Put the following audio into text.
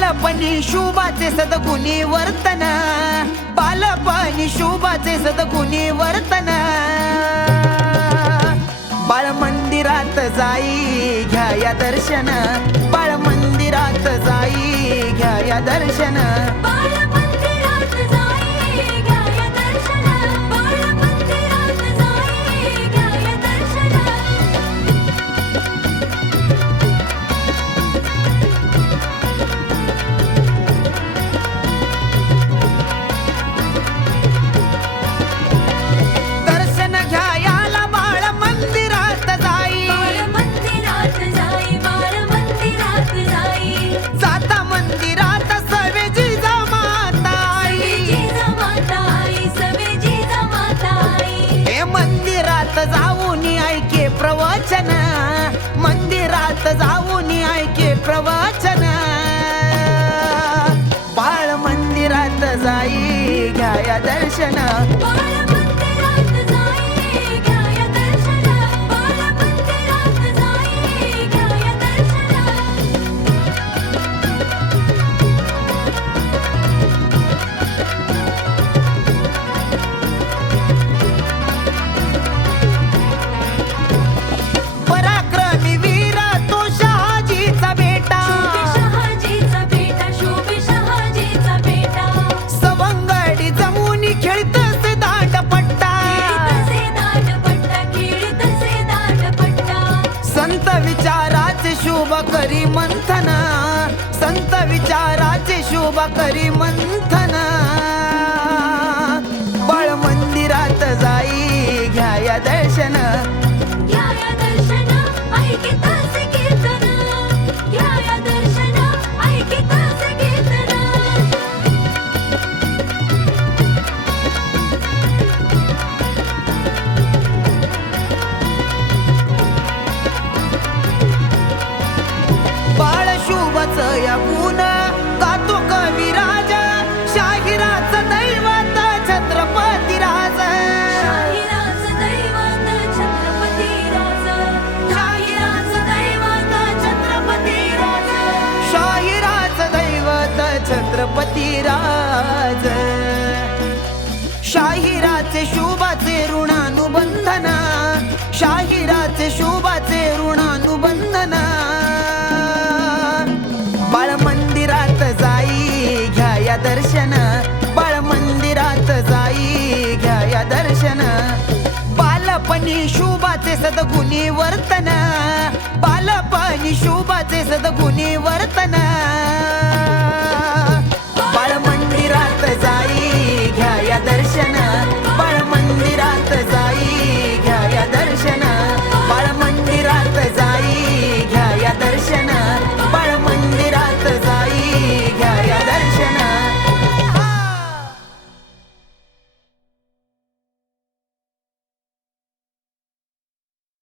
बालपणी शुभाचे सदगुणी वर्तन. बालपणी शुभाचे सदगुणी वर्तन. बाळ मंदिरात जाई घ्या या दर्शन. बाळ मंदिरात जाई घ्या या दर्शन. zaidi ya darshana करी मंथ पती राज. शाहिराचे शोभाचे ऋणानुबंधना. शाहिराचे शोभाचे ऋणानुबंधना. बाळ मंदिरात जाई घ्या या दर्शन. बाळ मंदिरात जाई घ्या या दर्शन. बालपणी शोभाचे सदगुणी वर्तना. बालपणी शोभाचे सदगुणी वर्तना.